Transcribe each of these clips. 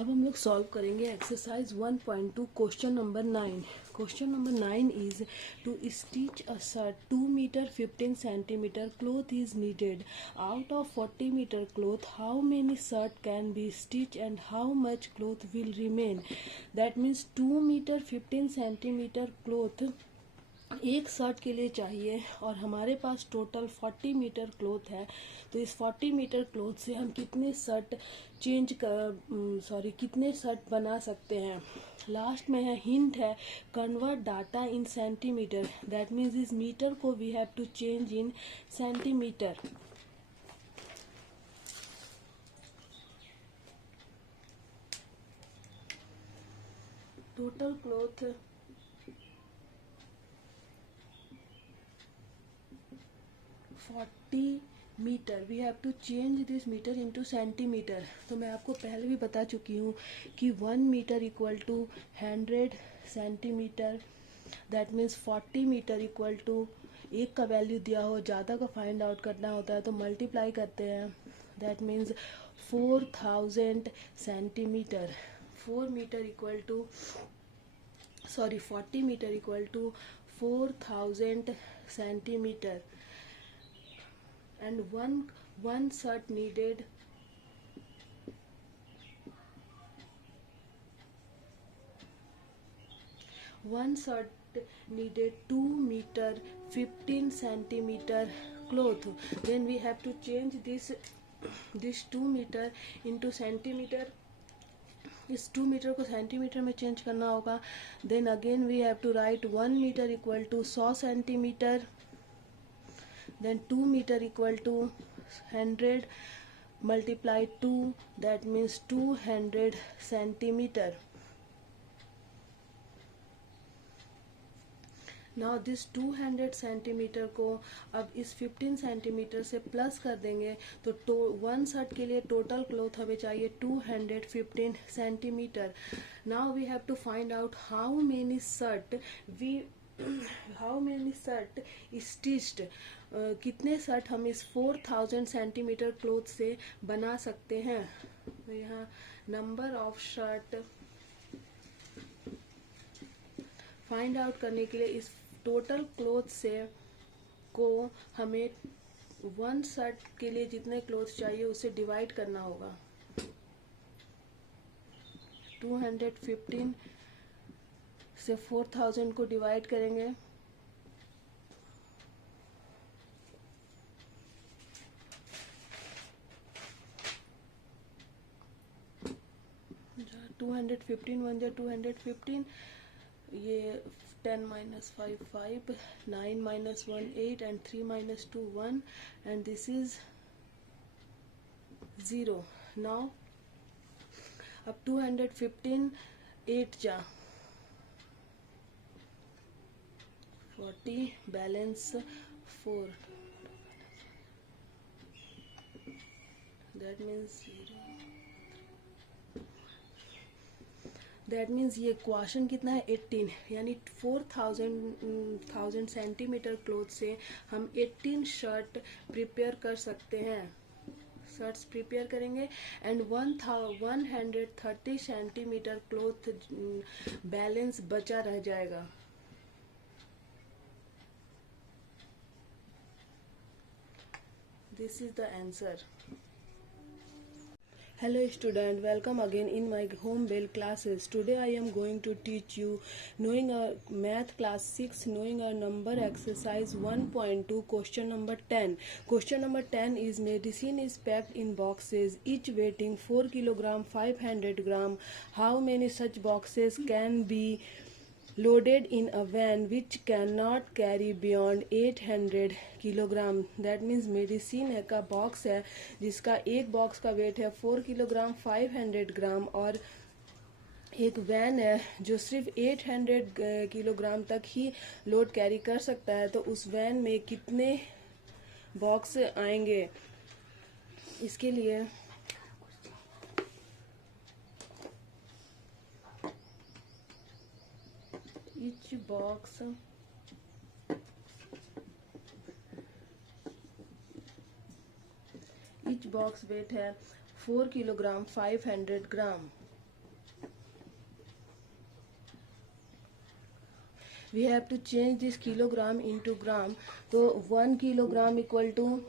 अब हम लोग सॉल्व करेंगे exercise 1.2 question number 9। Question number 9 is to stitch a shirt 2 meter 15 centimeter cloth is needed out of 40 meter cloth how many shirt can be stitch and how much cloth will remain. That means 2 meter 15 centimeter cloth एक shirt के लिए चाहिए और हमारे पास total 40 meter cloth है। तो इस 40 meter cloth से हम कितने शर्ट कितने शर्ट बना सकते हैं। लास्ट में है हिंट है convert data in centimeter. That means इस मीटर को we have to change in centimeter. Total cloth 40 meter, we have to change this meter into centimeter. तो मैं आपको पहले भी बता चुकी हूँ कि 1 meter equal to 100 centimeter. That means 40 meter equal to एक का वैल्यू दिया हो, ज़्यादा का फाइंड आउट करना होता है तो मल्टीप्लाई करते हैं। That means 4000 centimeter. 40 meter equal to 4000 centimeter and one shirt needed one shirt needed 2 meter 15 centimeter cloth. Then we have to change this 2 meter into centimeter. इस 2 मीटर को सेंटीमीटर में change करना होगा। Then again we have to write 1 meter equal to 100 centimeter. Then 2 meter equal to 100 multiply 2, that means 200 centimeter. Now this 200 centimetre को अब इस 15 centimetre से plus कर देंगे तो 1 शर्ट के लिए टोटल क्लॉथ हमें चाहिए 215 centimeter. Now we have to find out how many shirt stitched, कितने शर्ट हम इस 4000 सेंटीमीटर क्लॉथ से बना सकते हैं। तो यहाँ number of shirt find out करने के लिए इस टोटल क्लॉथ से को हमें 1 शर्ट के लिए जितने क्लॉथ चाहिए उसे डिवाइड करना होगा। 215 से 4000 को डिवाइड करेंगे। टू 215 ये 10 minus 5 5, 9 minus 1 8 and 3 minus 2 1 and this is 0. Now अब 215 8 जा 40 balance 4, that means 0. That means ये क्वेश्चन कितना है 18, यानी 4000 सेंटीमीटर क्लॉथ से हम 18 शर्ट प्रिपेयर कर सकते हैं। शर्ट्स प्रिपेयर करेंगे एंड 130 सेंटीमीटर क्लॉथ बैलेंस बचा रह जाएगा। This is the answer. Hello student, welcome again in my home bell classes. Today I am going to teach you knowing our math class 6 knowing our number exercise 1.2 question number 10. Question number 10 is medicine is packed in boxes each weighing 4 kilogram 500 gram. How many such boxes can be loaded in a van which cannot carry beyond 800 kilogram. That means medicine का box है जिसका एक box का wait है 4 kilogram 500 ग्राम और एक van है जो सिर्फ 800 किलोग्राम तक ही लोड कैरी कर सकता है। तो उस वैन में कितने बॉक्स आएंगे, इसके लिए each box weight है 4 kilogram 500 gram. We have to change this kilogram into gram. तो 1 kilogram equal to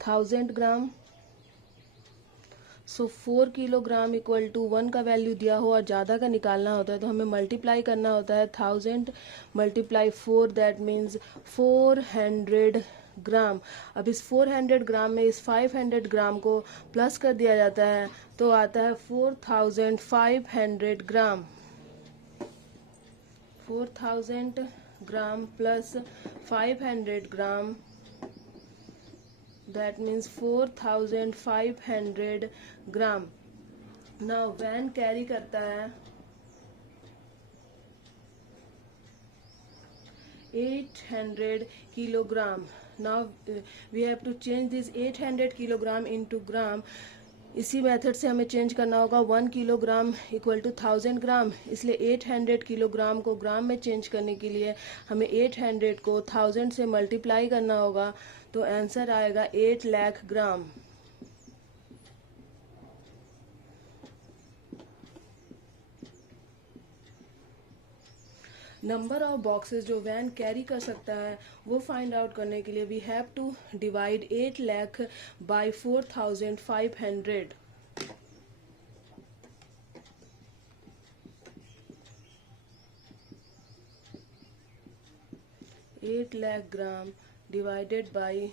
1000 gram. So 4 kilogram equal to 1 का वैल्यू दिया हो और ज़्यादा का निकालना होता है तो हमें मल्टीप्लाई करना होता है 1000 मल्टीप्लाई 4, दैट मीन्स 400 ग्राम. अब इस 400 ग्राम में इस 500 ग्राम को प्लस कर दिया जाता है तो आता है 4500 gram. 4000 gram plus 500 gram, that means 4500 gram. now van carry करता है 800 kilogram. now we have to change this 800 kilogram into gram. इसी मेथड से हमें चेंज करना होगा 1 किलोग्राम इक्वल टू 1000 ग्राम. इसलिए 800 किलोग्राम को ग्राम में चेंज करने के लिए हमें 800 को 1000 से मल्टीप्लाई करना होगा. तो आंसर आएगा 8 lakh gram. Number of boxes जो वैन कैरी कर सकता है वो फाइंड आउट करने के लिए we have to divide 8 lakh by 4500. 8 lakh gram divided by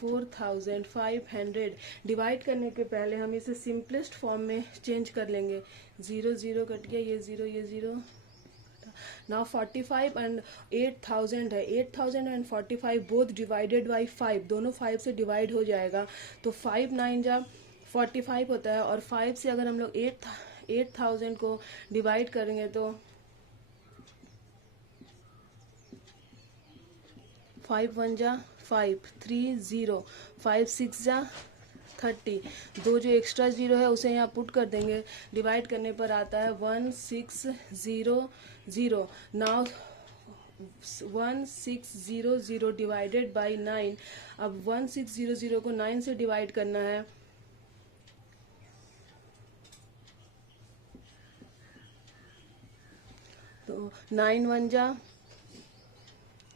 4500. Divide करने के पहले हम इसे सिंपलेस्ट फॉर्म में चेंज कर लेंगे. 0 0 कट गया, ये 0 ये 0. नाउ 45 एंड 8000 है. 8000 एंड 45 बोथ डिवाइडेड बाई 5, दोनों 5 से डिवाइड हो जाएगा. तो 5 9 जा 45 होता है और 5 से अगर हम लोग 8000 को डिवाइड करेंगे तो 5 1 जा 5, 3 0, 5 6 जा 30. दो जो एक्स्ट्रा जीरो है उसे यहाँ पुट कर देंगे. डिवाइड करने पर आता है 1600. Now 1600 divided by 9. अब 1600 को 9 से डिवाइड करना है. तो 9 1 जा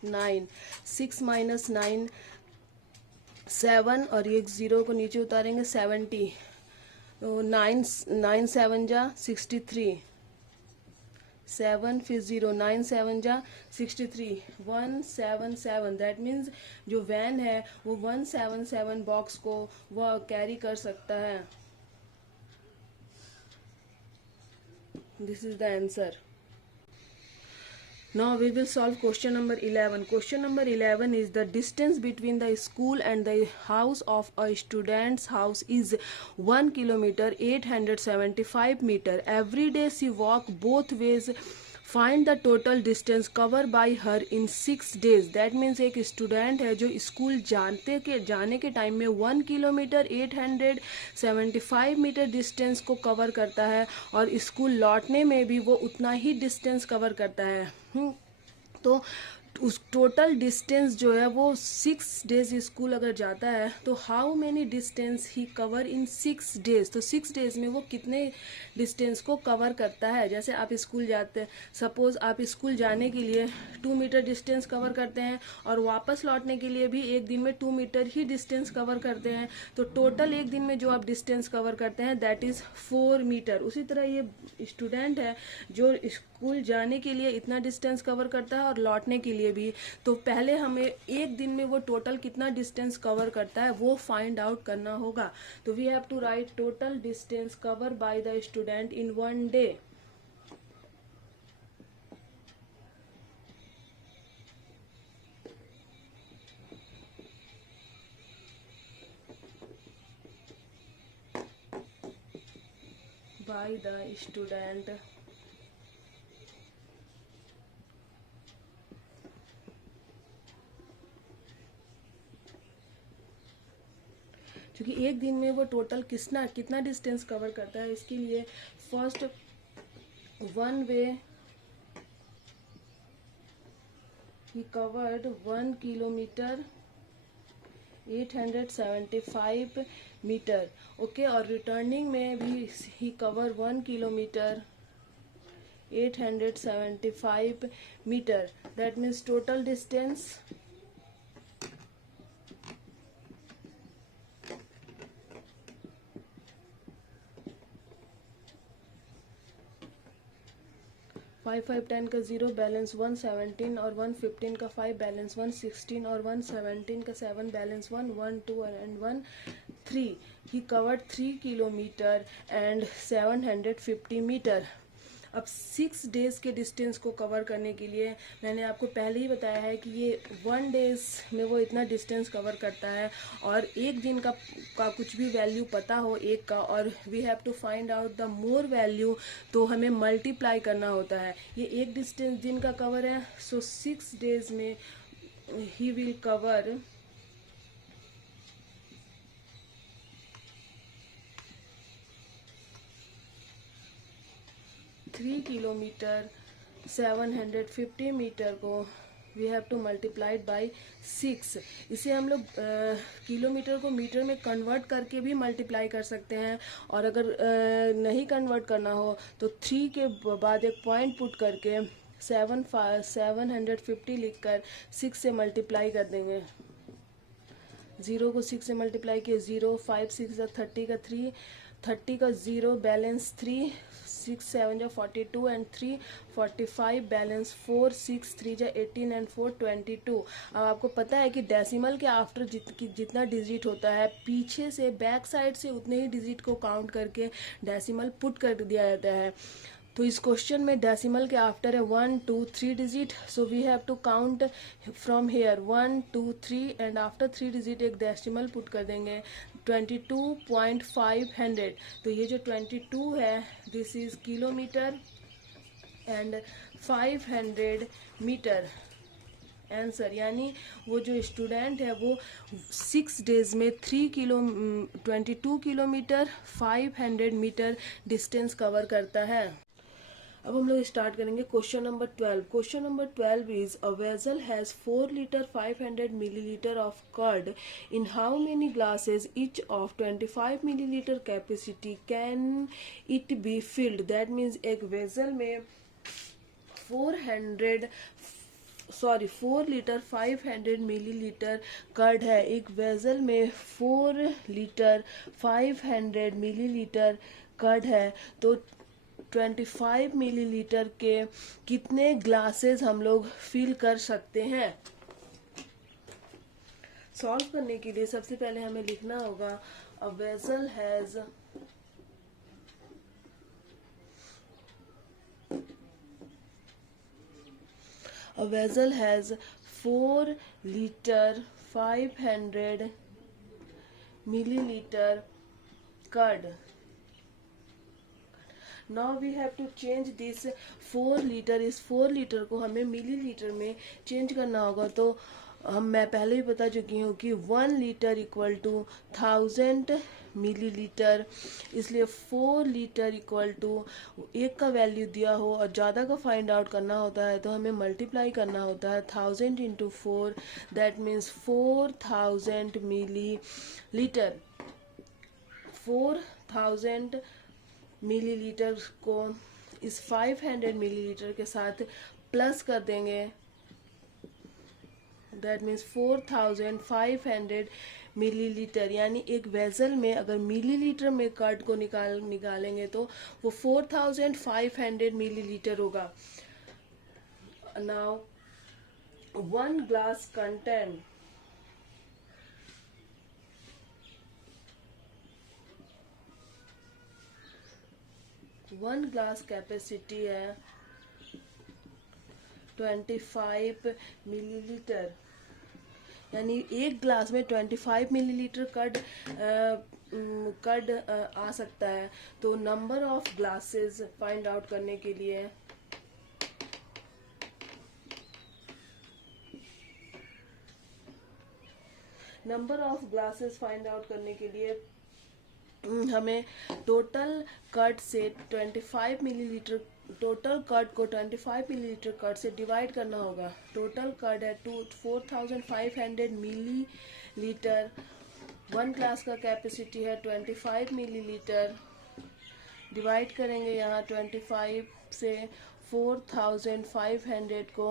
9, 6 माइनस 9 7 और एक 0 को नीचे उतारेंगे 70. तो 9 7 जा 63, 7 फिर 0, 9 7 जा 63, 177. दैट मीन्स जो वैन है वो 177 बॉक्स को वह कैरी कर सकता है. This is the answer. Now we will solve question number 11. Question number 11 is the distance between the school and the house of a student's house is 1 kilometer 875 meter. Every day she walk both ways. Find the total distance covered by her in 6 days. That means एक student है जो school जाने के time में 1 kilometre 875 metre distance को cover करता है और स्कूल लौटने में भी वो उतना ही डिस्टेंस कवर करता है. तो उस टोटल डिस्टेंस जो है वो 6 डेज स्कूल अगर जाता है तो how many distance he cover in 6 days. तो 6 डेज में वो कितने डिस्टेंस को कवर करता है. जैसे आप स्कूल जाते हैं, सपोज आप स्कूल जाने के लिए 2 मीटर डिस्टेंस कवर करते हैं और वापस लौटने के लिए भी एक दिन में 2 मीटर ही डिस्टेंस कवर करते हैं. तो टोटल एक दिन में जो आप डिस्टेंस कवर करते हैं दैट इज़ 4 मीटर. उसी तरह ये स्टूडेंट है जो स्कूल जाने के लिए इतना डिस्टेंस कवर करता है और लौटने के लिए भी. तो पहले हमें एक दिन में वो टोटल कितना डिस्टेंस कवर करता है वो फाइंड आउट करना होगा. तो we have to write total distance cover by the student in 1 day. by the student क्योंकि एक दिन में वो टोटल कितना डिस्टेंस कवर करता है. इसके लिए फर्स्ट 1 वे ही कवर्ड 1 किलोमीटर 875 मीटर. ओके. और रिटर्निंग में भी ही cover 1 kilometre 875 meter. That means total distance 5 5 10 का 0 बैलेंस 117 और 115 का 5 बैलेंस 116 और 117 का 7 balance 1 1 2 and 1 3. He covered 3 kilometre and 750 metre. अब 6 डेज के डिस्टेंस को कवर करने के लिए मैंने आपको पहले ही बताया है कि ये 1 डेज में वो इतना डिस्टेंस कवर करता है, और एक दिन का कुछ भी वैल्यू पता हो एक का, और we have to find out the more value, तो हमें मल्टीप्लाई करना होता है. ये एक डिस्टेंस दिन का कवर है, सो 6 डेज में ही विल कवर 3 किलोमीटर 750 मीटर को we have to multiplied by 6. इसे हम लोग किलोमीटर को मीटर में कन्वर्ट करके भी मल्टीप्लाई कर सकते हैं, और अगर नहीं कन्वर्ट करना हो तो 3 के बाद एक पॉइंट पुट करके 750 लिखकर 6 से मल्टीप्लाई कर देंगे. 0 को 6 से मल्टीप्लाई किए 0, 5 6 30 का 3, 30 का 0 बैलेंस 3, 6 7 42 एंड 3 45 बैलेंस 4, 6 3 18 एंड 4 22. अब आपको पता है कि डेसिमल के आफ्टर जितना डिजिट होता है, पीछे से बैक साइड से उतने ही डिजिट को काउंट करके डेसिमल पुट कर दिया जाता है. तो इस क्वेश्चन में डेसिमल के आफ्टर है 1 2 3 digit, so we have to count from here 1 2 3 and after 3 digit एक डेसिमल पुट कर देंगे 22.500. तो ये जो 22 है this is kilometre and 500 metre answer. यानी वो जो स्टूडेंट है वो 6 डेज में 22 किलोमीटर 500 मीटर डिस्टेंस कवर करता है. अब हम लोग स्टार्ट करेंगे question number 12. Question number 12 is a vessel has 4 litre 500 millilitre of curd in how many glasses each of 25 millilitre capacity can it be filled. That means एक vessel में 4 litre 500 millilitre curd है. एक vessel में 4 litre 500 millilitre curd है, तो 25 millilitre के कितने glasses हम लोग फिल कर सकते हैं. सॉल्व करने के लिए सबसे पहले हमें लिखना होगा अ vessel has A vessel has 4 liter 500 milliliter curd. Now we have to change this 4 liter. इस 4 लीटर को हमें मिलीलीटर में चेंज करना होगा. तो मैं पहले ही बता चुकी हूँ कि 1 लीटर इक्वल टू 1000 मिलीलीटर, इसलिए 4 लीटर इक्वल टू एक का वैल्यू दिया हो और ज़्यादा का फाइंड आउट करना होता है तो हमें मल्टीप्लाई करना होता है 1000 into 4. That means 4000 millilitre. 4000 millilitre को इस 500 मिलीलीटर के साथ प्लस कर देंगे. That means 4500 millilitre. यानी एक वेसल में अगर मिलीलीटर में कर्ड को निकालेंगे तो वो 4500 मिलीलीटर होगा. Now 1 glass content 1 glass capacity है 25 मिलीलीटर. यानी एक ग्लास में 25 मिलीलीटर कर्ड आ सकता है. तो number of glasses find out करने के लिए हमें टोटल कर्ड से 25 मिलीलीटर टोटल कर्ड को 25 मिलीलीटर कर्ड से डिवाइड करना होगा. टोटल कर्ड है 4500 मिलीलीटर. 1 ग्लास का कैपेसिटी है 25 मिलीलीटर. डिवाइड करेंगे यहाँ 25 से 4500 को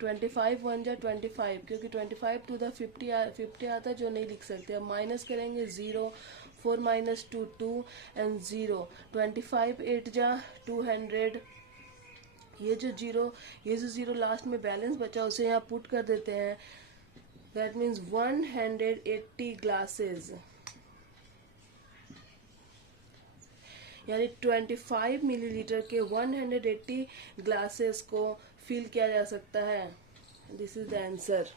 25 वन जा 25, क्योंकि 25 टू द 50 आता है जो नहीं लिख सकते। अब माइनस करेंगे 0, 4 माइनस 2 2 एंड 0। 25 8 जा 200। ये जो जीरो लास्ट में बैलेंस बचा उसे यहाँ पुट कर देते हैं। दैट मीन्स 180 ग्लासेस, यानी 25 मिलीलीटर के 180 ग्लासेस को फिल किया जा सकता है। This is the answer.